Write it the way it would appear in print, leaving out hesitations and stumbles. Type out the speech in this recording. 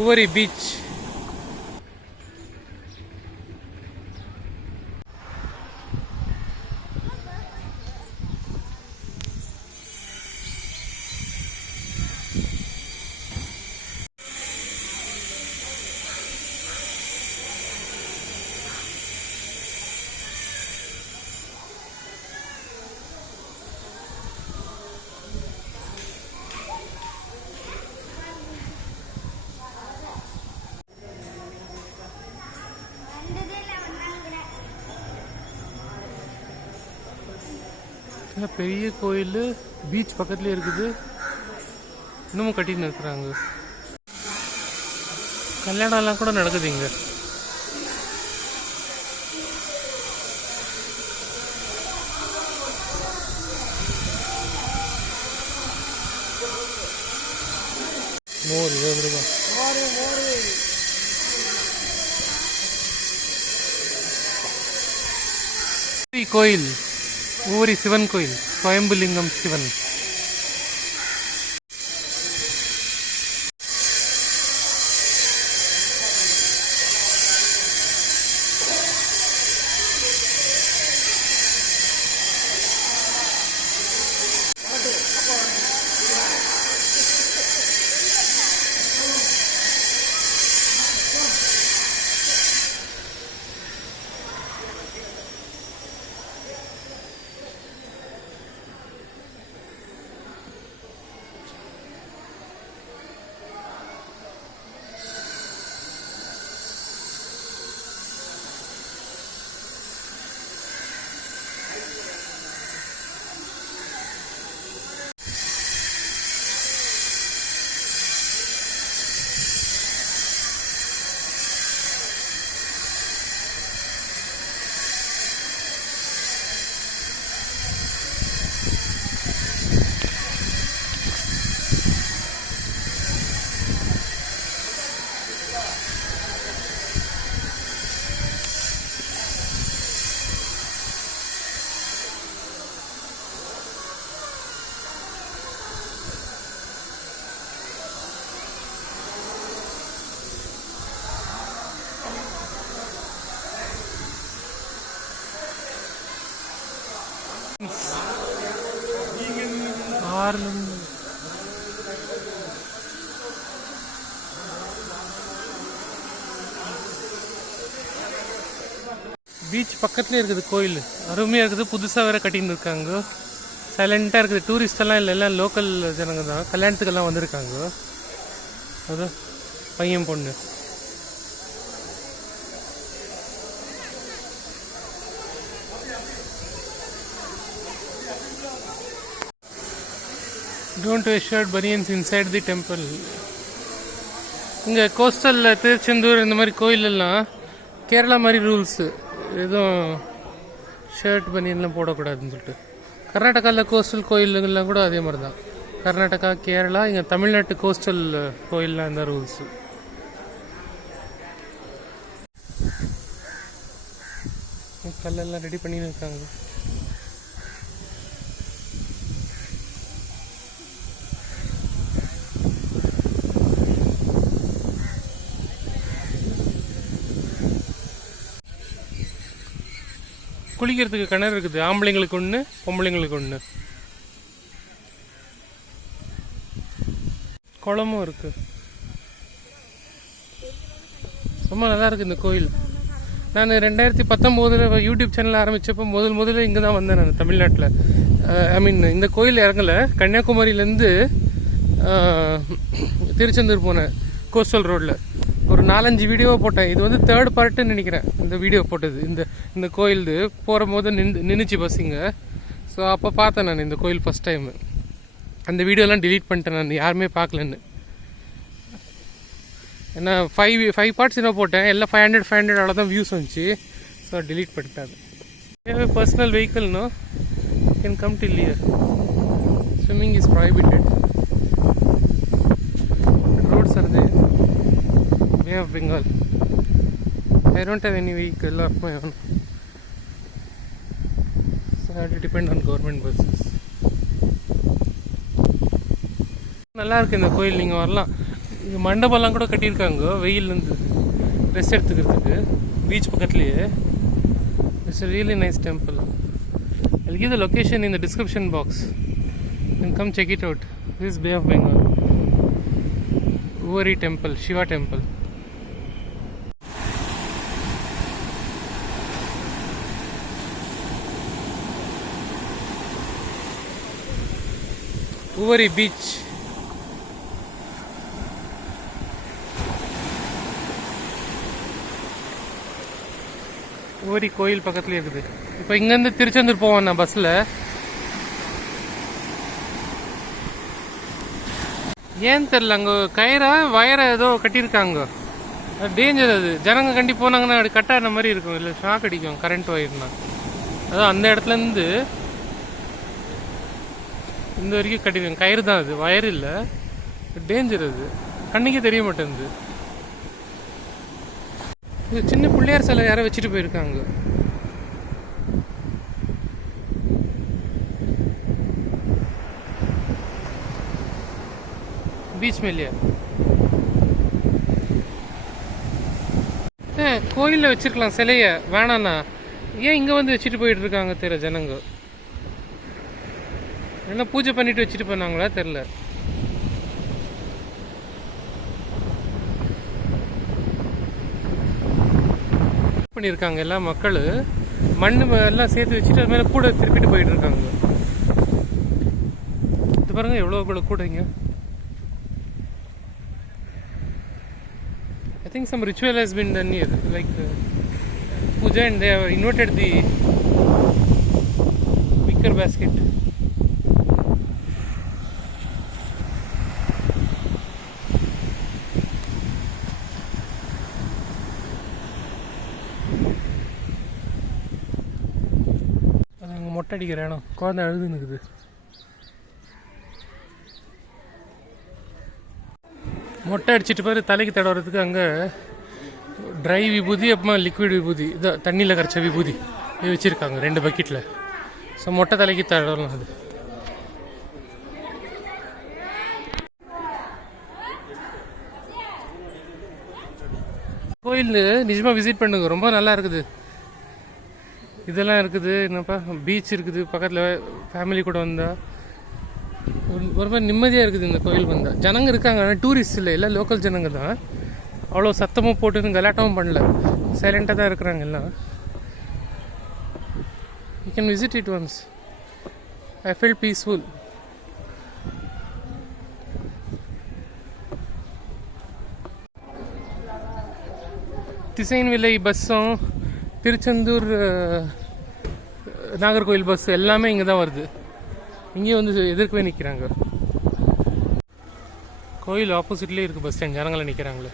Uveri beach. பெரிய கோயில் beach பக்கத்துலேயே இருக்குது. இன்னமும் கட்டின்னு இருக்கிறாங்க. கல்யாணம்லாம் கூட நடக்குது இங்கே. கோயில் ஊரி சிவன் கோயில், ஸ்வயம்புலிங்கம் சிவன். பீச் பக்கத்துலேயே இருக்குது கோயில். அருமையாக இருக்குது. புதுசாக வேறு கட்டின்னு இருக்காங்க. சைலண்ட்டாக இருக்குது. டூரிஸ்ட் எல்லாம் இல்லை, எல்லாம் லோக்கல் ஜனங்க தான். கல்யாணத்துக்கெல்லாம் வந்திருக்காங்க. ஒரு பையன் பொண்ணு. Don't wear shirt bunians inside the temple. இங்கே கோஸ்டலில் திருச்செந்தூர் இந்த மாதிரி கோயிலெல்லாம் கேரளா மாதிரி ரூல்ஸு. எதுவும் ஷர்ட் பனியன்லாம் போடக்கூடாதுன்னு சொல்லிட்டு. கர்நாடகாவில் கோஸ்டல் கோயிலுங்கள்லாம் கூட அதே மாதிரி தான். கர்நாடகா, கேரளா, இங்கே தமிழ்நாட்டு கோஸ்டல் கோயிலெலாம் இந்த ரூல்ஸு. கல்லெல்லாம் ரெடி பண்ணி இருக்காங்க. குளிக்கிறதுக்கு கிணறு இருக்குது. ஆம்பளைங்களுக்கு ஒன்று, பொம்பளைங்களுக்கு ஒன்று. குளமும் இருக்குது. ரொம்ப நல்லா இருக்குது இந்த கோயில். நான் 2019 யூடியூப் சேனல் ஆரம்பித்தப்போ முதல்ல இங்கே தான் வந்தேன் நான், தமிழ்நாட்டில். இந்த கோயில் இறங்கலை. கன்னியாகுமரியிலேருந்து திருச்செந்தூர் போனேன் கோஸ்டல் ரோட்டில். ஒரு 4-5 வீடியோவை போட்டேன். இது வந்து 3rd பார்ட்டுன்னு நினைக்கிறேன் இந்த வீடியோ போட்டது. இந்த கோயில் போகிற போது நின்றுச்சு பஸ்ஸுங்க. ஸோ அப்போ பார்த்தேன் நான் இந்த கோயில் ஃபஸ்ட் டைமு. அந்த வீடியோலாம் டிலீட் பண்ணிட்டேன் நான், யாருமே பார்க்கலன்னு. ஏன்னா 5 பார்ட்ஸ் என்ன போட்டேன், எல்லாம் 500 அவ்வளோதான் வியூஸ் வந்துச்சு. ஸோ டிலீட் பண்ணிட்டாங்க. பர்சனல் வெஹிக்கிள்னோ can come till here. Swimming is prohibited. Roads are there. Bay of Bengal. I don't have any vehicle of my own, so I have to depend on government buses. நல்லா இருக்கு இந்த கோயில். நீங்கள் வரலாம். இங்கே மண்டபம்லாம் கூட கட்டியிருக்காங்க வெயிலேருந்து ரெஸ்ட் எடுத்துக்கிறதுக்கு பீச் பக்கத்துலேயே. It's a really nice temple. I'll give the location in the description box. You can come check it out. This is Bay of Bengal. Uveri temple, Shiva temple. Uveri beach. uveri கோயில் பக்கத்துல இருக்குது. இப்போ இங்க இருந்து திருச்செந்தூர் போவோம் நான் பஸ்ல. ஏன் தெரியல, அங்கே கயிறா வயரை ஏதோ கட்டியிருக்காங்க. டேஞ்சர் அது. ஜனங்க கண்டி போனாங்கன்னா அப்படி கட்டான மாதிரி இருக்கும், இல்லை ஷாக் அடிக்கும் கரண்ட் ஒயர்னா. அதான் அந்த இடத்துலேருந்து இந்த வரைக்கும் கட்டியிருக்காங்க. கயிறு தான் அது, வயர் இல்லை. டேஞ்சர் அது, கண்ணுக்கே தெரிய மாட்டேங்குது. இது சின்ன பிள்ளையார் சிலை யாரோ வச்சுட்டு போயிருக்காங்க. பீச் மேலேயே கோயிலில் வச்சிருக்கலாம் சிலைய, வேணாண்ணா. ஏன் இங்கே வந்து வச்சுட்டு போயிட்டு இருக்காங்க தெரியல ஜனங்க. என்ன பூஜை பண்ணிட்டு வச்சுட்டு போனாங்களா தெரில. பண்ணியிருக்காங்க எல்லாம் மக்கள் மண் எல்லாம் சேர்த்து வச்சுட்டு அது மேலே கூட திருப்பிட்டு போயிட்டு இருக்காங்க. இது பாருங்க எவ்வளோ கூட இங்க. I think some ritual has been done here, like puja, and they have inverted the wicker basket. அது அங்கே மொட்டை அடிக்கிற இடம், குழந்தை அழுது நிற்குது. மொட்டை அடிச்சிட்டு பாரு தலைக்கு தடவுறதுக்கு அங்கே ட்ரை விபூதி அப்புறமா லிக்விட் விபூதி, இதை தண்ணியில் கரைச்ச விபூதி இது வச்சுருக்காங்க 2 பக்கெட்டில். ஸோ மொட்டை தலைக்கு தடவலாம். அது கோயில் நிஜமாக விசிட் பண்ணுங்க, ரொம்ப நல்லா இருக்குது. இதெல்லாம் இருக்குது, என்னப்பா பீச் இருக்குது பக்கத்தில். ஃபேமிலி கூட வந்தால் ஒரு மாதிரி நிம்மதியாக இருக்குது இந்த கோயில் வந்தால். ஜனங்க இருக்காங்க, ஆனால் டூரிஸ்ட் இல்லை, எல்லாம் லோக்கல் ஜனங்க தான். அவ்வளோ சத்தமும் போட்டு கலாட்டமும் பண்ணல, சைலண்டாக தான் இருக்கிறாங்க எல்லாம். You can visit it once. I feel peaceful. Thisaiyanvilai பஸ்ஸும் திருச்செந்தூர் நாகர்கோவில் பஸ் எல்லாமே இங்கே தான் வருது. இங்கே வந்து எதிர்க்கவே நிற்கிறாங்க. கோயில் ஆப்போசிட்லேயே இருக்குது பஸ் ஸ்டாண்ட், ஜனங்களை நிற்கிறாங்களே.